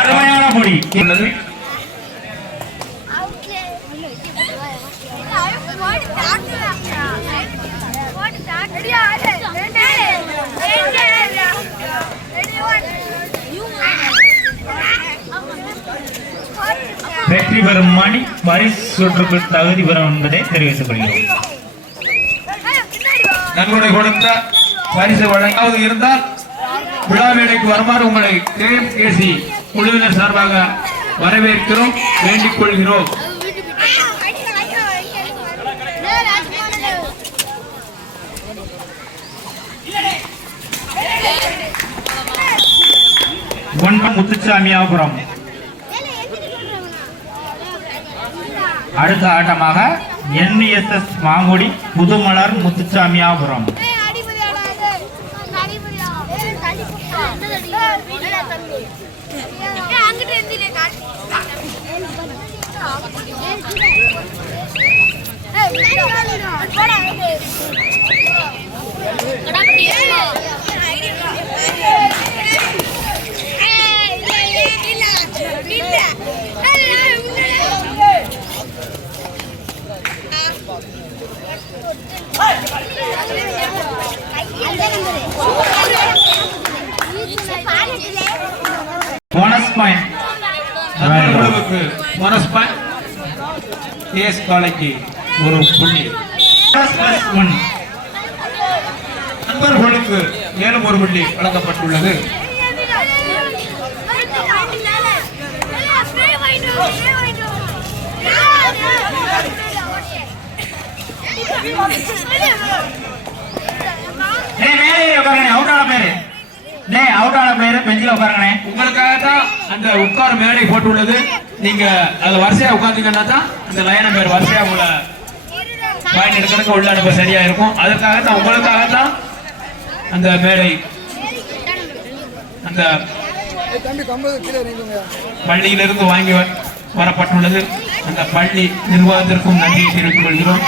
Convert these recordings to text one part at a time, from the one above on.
அருமையான பொடி உள்ளது. வெற்றி பெறும் மணி பரிசு சுற்றுக்கு தகுதி பெறும் என்பதை தெரிவித்துக் கொள்கிறோம். நன்கொடை கொடுத்த பரிசு வழங்காவது இருந்தால் விழா மேடைக்கு வருமாறு உங்களை KMKC குழுவினர் சார்பாக வரவேற்கிறோம், வேண்டிக் கொள்கிறோம். முத்துசாமியாபுரம் அடுத்த ஆட்டமாக NVSS Mangudi Pudumalar Muthusamiyapuram. Bonus point KS காலைக்கு ஒரு புள்ளி. நண்பர்களுக்கு மேலும் ஒரு புள்ளி வழங்கப்பட்டுள்ளது. உங்களுக்காகத்தான் அந்த உட்கார மேடை போட்டுள்ளது. நீங்க அது வரிசையா உட்கார்ந்தீங்கன்னா தான் அந்த லைன பேர் வரிசையா உங்களை பாயிண்ட் எடுக்கிறதுக்கு உள்ள அனுப்ப சரியா இருக்கும். அதற்காகத்தான் உங்களுக்காகத்தான் அந்த மேடை அந்த பள்ளியிலிருந்து வாங்கி வரப்பட்டுள்ளது. அந்த பள்ளி நிர்வாகத்திற்கும் நன்றியை தெரிவித்துக் கொள்கிறோம்.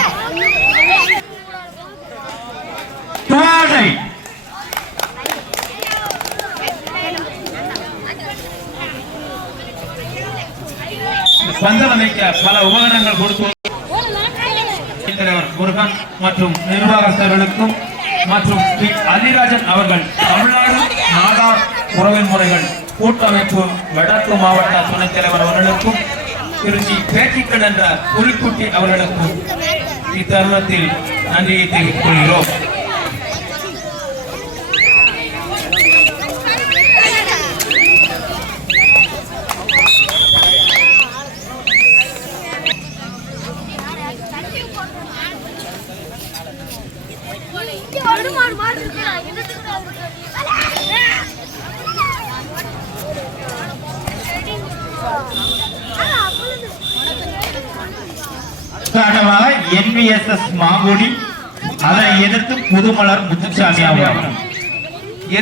பந்தல் அமைக்க பல உபகரணங்கள் கொடுத்து தலைவர் முருகன் மற்றும் நிர்வாகஸ்தர்களுக்கும் மற்றும் அதிராஜன் அவர்கள் தமிழ்நாடு நாடார் உறவின் முறைகள் கூட்டமைப்பு வடக்கு மாவட்ட துணைத் தலைவர் அவர்களுக்கும் திருச்சி பேட்டிக்கல் என்ற புலிக்குட்டி அவர்களுக்கும் இத்தருணத்தில் நன்றியை தெரிவித்துக் கொள்கிறோம். NVSS மாங்குடி அதனை எதிர்த்து புதுமலர் முத்துசாமியாபுரம்.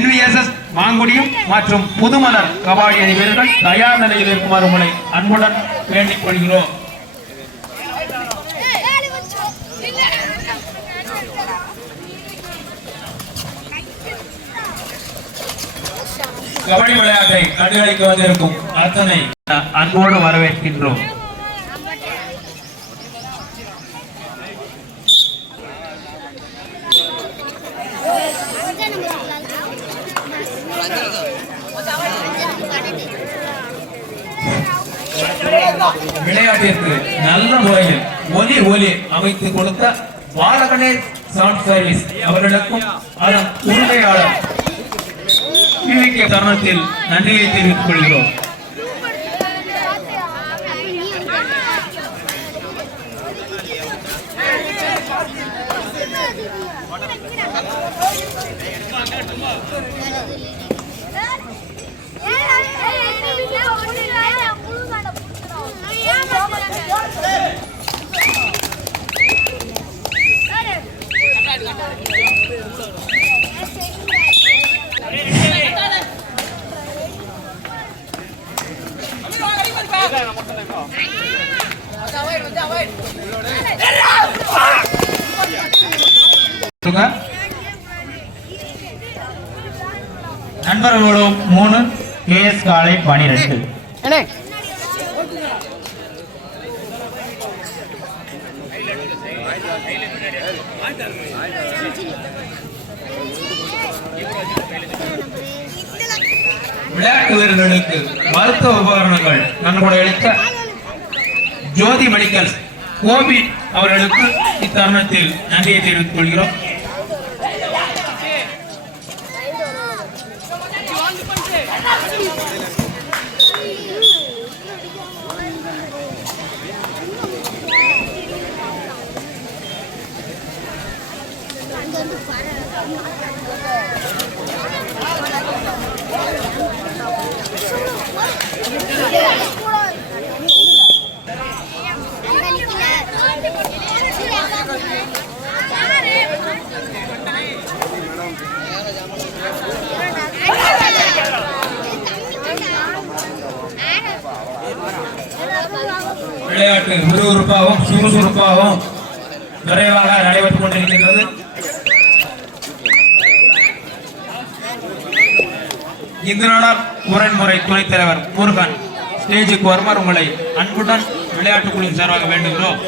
NVSS மாங்குடியும் மற்றும் புதுமலர் கபாடி அணி வீரர்கள் தயார் நிலையில் இருக்குமாறு உங்களை அன்புடன் வேண்டிக் கொள்கிறோம். கபடி விளையாட்டை கண்டுகளிக்க வந்திருக்கும் அத்தனை அன்போடு வரவேற்கின்றோம். விளையாட்டிற்கு நல்ல முறையில் ஒலி அமைத்துக் கொடுத்த பாலகனே சவுண்ட் சர்வீஸ் அவர்களுக்கும் அதன் உரிமையாளர் தருணத்தில் நன்றியை தெரிவித்துக் கொள்கிறோம். நண்பர்களும் 3 KS காலை 12 விளையாட்டு வீரர்களுக்கு மருத்துவ உபகரணங்கள் நன்கொடை அளித்த ஜோதி மெடிக்கல்ஸ் கோபி அவர்களுக்கு இத்தருணத்தில் நன்றியை தெரிவித்துக் கொள்கிறோம். விளையாட்டு விறுவிறுப்பாகவும் சுறுசுறுப்பாகவும் விரைவாக நடைபெற்றுக் கொண்டிருக்கின்றது. இந்திராடா உரன்முறை துணைத் தலைவர் முருகன் ஸ்டேஜுக்கு வருமாறு உங்களை அன்புடன் விளையாட்டு குழுவின் சார்பாக வேண்டுகிறோம்.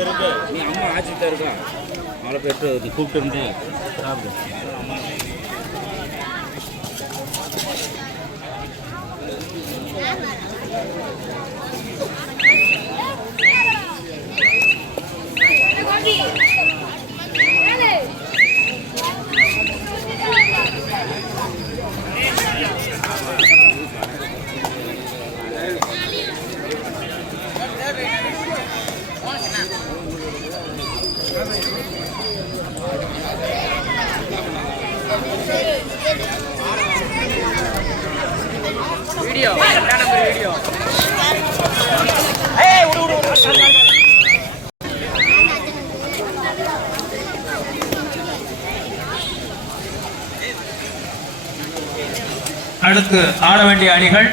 அடுத்து ஆட வேண்டிய அணிகள்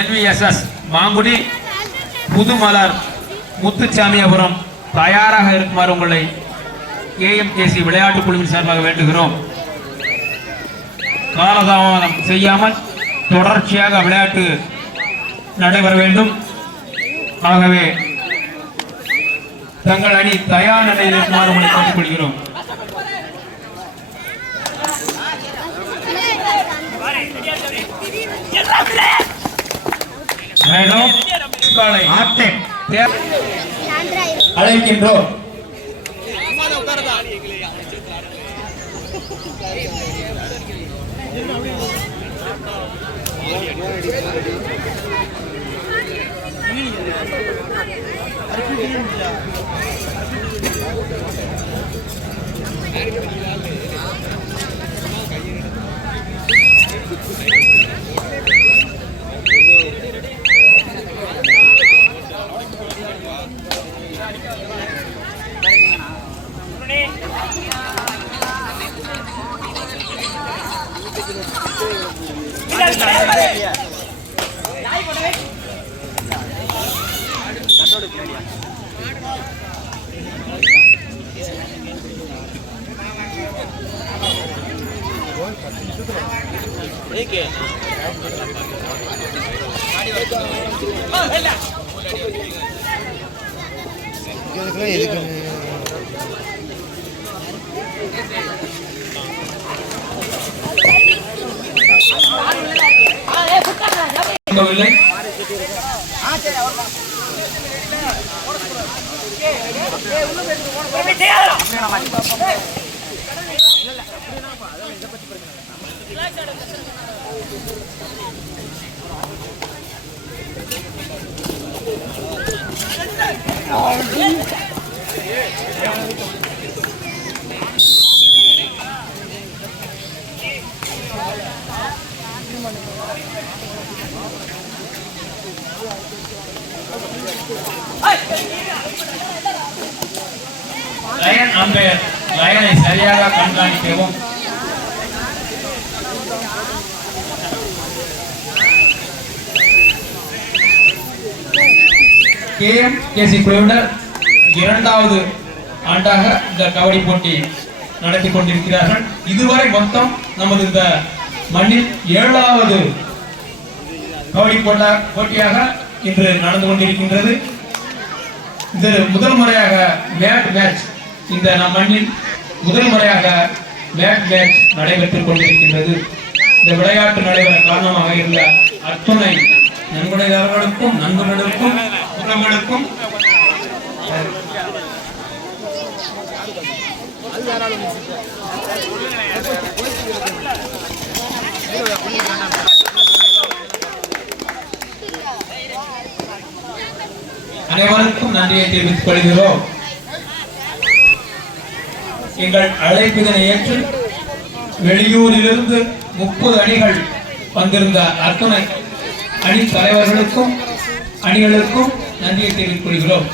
NVSS மாங்குடி, புதுமலர், முத்துச்சாமியாபுரம் தயாராக இருக்குமாறு உங்களை AMKC விளையாட்டு குழுவின் சார்பாக வேண்டுகிறோம். காலதாமதம் செய்யாமல் தொடர்ச்சியாக விளையாட்டு நடைபெற வேண்டும். ஆகவே தங்கள் அணி தயார் நிலையில் இருக்குமாறு உங்களை கேட்டுக்கொள்கிறோம். அழைக்கின்றோம். லயன் அம்பையர் லயனை சரியாக கண்காணிக்கவும். கேஎம்கேசி குழுவினர் இரண்டாவது ஆண்டாக இந்த கபடி போட்டி நடத்தி கொண்டிருக்கிறார்கள். இதுவரை மொத்தம் நமது இந்த மண்ணில் 7வது கபடி போட்டியாக இன்று நடந்து கொண்டிருக்கின்றது. இது முதல் முறையாக மேட்ச் இந்த நம் மண்ணில் முதல் முறையாக மேட்ச் நடைபெற்றுக் கொண்டிருக்கின்றது. இந்த விளையாட்டு நடைபெற காரணமாக இருந்த அத்துணை நன்கொடையாளர்களுக்கும் நண்பர்களுக்கும் உறவுகளுக்கும் அனைவருக்கும் நன்றியை தெரிவித்துக் கொள்கிறோம். எங்கள் அழைப்பினை ஏற்று வெளியூரிலிருந்து 30 அணிகள் வந்திருந்த அத்துணை அணி தலைவர்களுக்கும் அணிகளுக்கும் நன்றியை தெரிவித்துக் கொள்கிறோம்.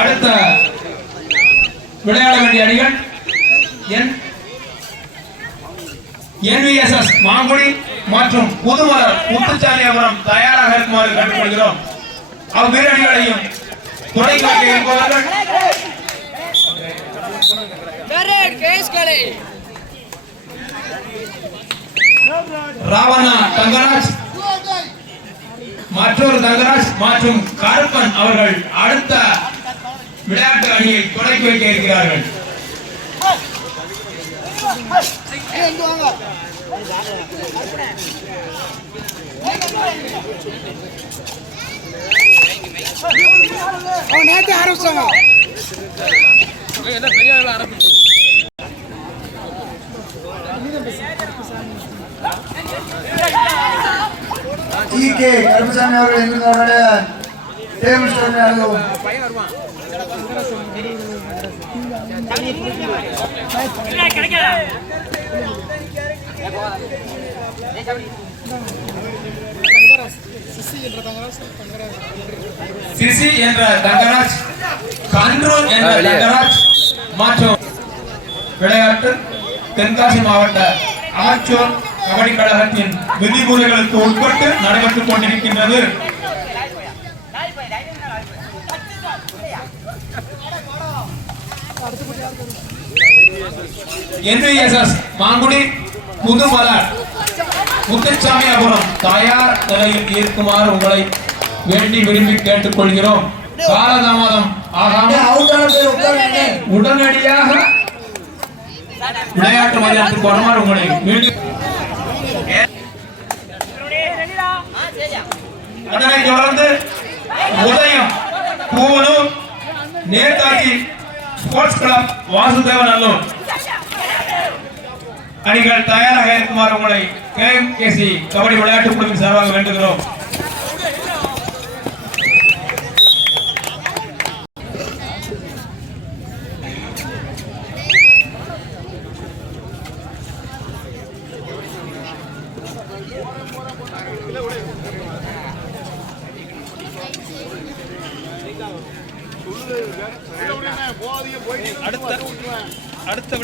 அடுத்த விளையாட வேண்டிய அணிகள் NVSS மாங்குடி மற்றும் புதுமலர் முத்துச்சாமியாபுரம் தயாராக இருக்குமாறு கேட்டுக்கொள்கிறோம். அவ்விரு அணிகளையும் துணைக்கு வைக்க இருப்பவர்கள் ராவணா தங்கராஜ், மற்றொரு தங்கராஜ் மற்றும் கருப்பன் அவர்கள் அடுத்த விளையாட்டு அணியை தொடக்கி வைக்க இருக்கிறார்கள். கருப்பசாமி அவர்கள் எங்களுடைய டேபிள் ஸ்டோர் அணுகவும் சிசி என்ற தங்கராஜ், கண்ட்ரோல் என்ற தங்கராஜ் மற்றும் விளையாட்டு தென்காசி மாவட்ட ஆட்சியர் கபடி கழகத்தின் விதிமுறைகளுக்கு உட்பட்டு நடைபெற்றுக் கொண்டிருக்கின்றது. NVSS மாங்குடி புதுமலர் முத்துச்சாமியாபுரம் தயார் நிலையில் இருக்குமாறு உங்களை வேண்டி விரும்பி கேட்டுக் கொள்கிறோம். காலதாமதம் ஆகாமல் உடனடியாக விளையாட்டு மைதானத்துக்கு வருமாறு உங்களை அதனைத் தொடர்ந்து உதயம் பூவனூர் நேதாஜி ஸ்போர்ட்ஸ் கிளப் வாசுதேவநல்லூர் அணிகள் தயாராக இருக்குமாறு உங்களை கேஎம்கேசி கபடி விளையாட்டு குழுவின் சார்பாக வேண்டுகிறோம். அடுத்த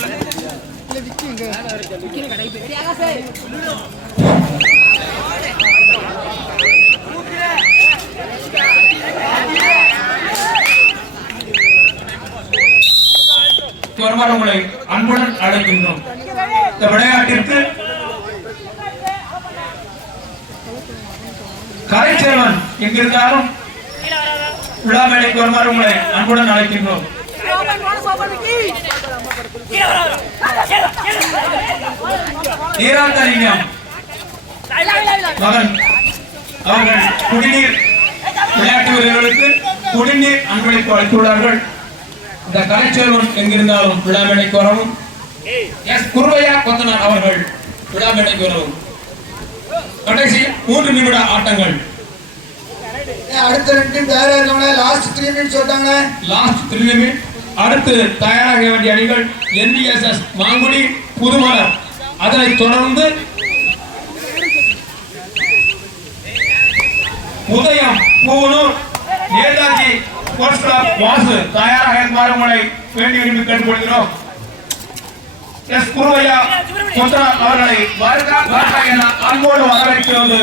வருமாறு உங்களை அன்புடன் அழைக்கின்றோம். இந்த விளையாட்டிற்கு கலைச்செல்வன் எங்கிருந்தாலும் விழா மேடைக்கு வருமாறு உங்களை அன்புடன் அழைக்கின்றோம். நீராந்தலிங்கம் மகன் அவர்கள் குடிநீர் விளையாட்டு வீரர்களுக்கு குடிநீர் அன்பளிப்பு அளித்துள்ளார்கள். இந்த கலைச்செல்வன் எங்கிருந்தாலும் விழா மேடைக்கு வரவும். குருவையா கொத்தனார் அவர்கள் விழா மேடைக்கு வரவும். கடைசி 3 நிமிட ஆட்டங்கள். அடுத்த 2 தயாரா இருக்காங்க. லாஸ்ட் 3 மினிட்ஸ் சொல்றாங்க. Last 3 minute. அடுத்து தயாராக வேண்டிய அணிகள் NVSS மாங்குடி புதுமலர். அதனைத் தொடர்ந்து உதயம் பூவனூர் நேதாஜி ஸ்போர்ட்ஸ் கிளப் வாசு தயாராக இருக்குமாறு உங்களை வேண்டி விரும்பி கேட்டுக்கொள்கிறோம். எஸ் குருவையா போன்ற அவர்களை வருக வருக என அன்போடு வரவேற்கிறது.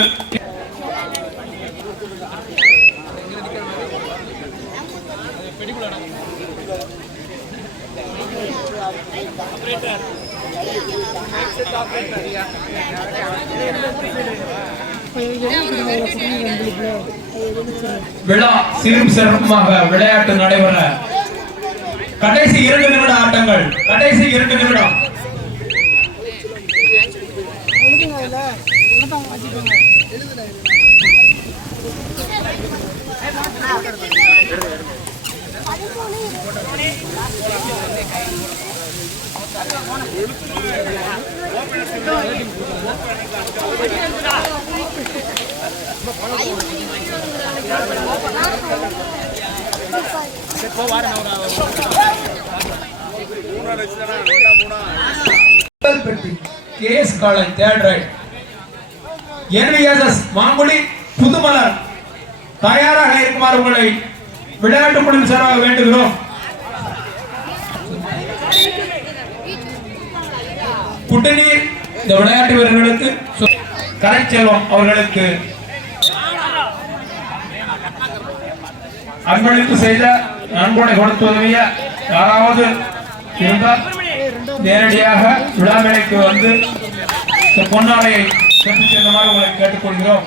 விழா சீரும் சிறப்புமாக விளையாட்டு நடைபெற கடைசி 2 நிமிட ஆட்டங்கள். கடைசி 2 நிமிடம். KS college third right. NVSS Mangudi Pudumalar தயாராக இருக்குமாறு உங்களை விளையாட்டு குழுவில் சார்பாக வேண்டுகிறோம். குடிநீர் இந்த விளையாட்டு வீரர்களுக்கு கரைச்செல்வம் அவர்களுக்கு அன்பளிப்பு செய்த நன்கொடை கொடுத்து உதவிய யாராவது இருந்தால் நேரடியாக விழா மேடைக்கு வந்து பொன்னாடையை பெற்றுச் செல்லுமாறு உங்களை கேட்டுக்கொள்கிறோம்.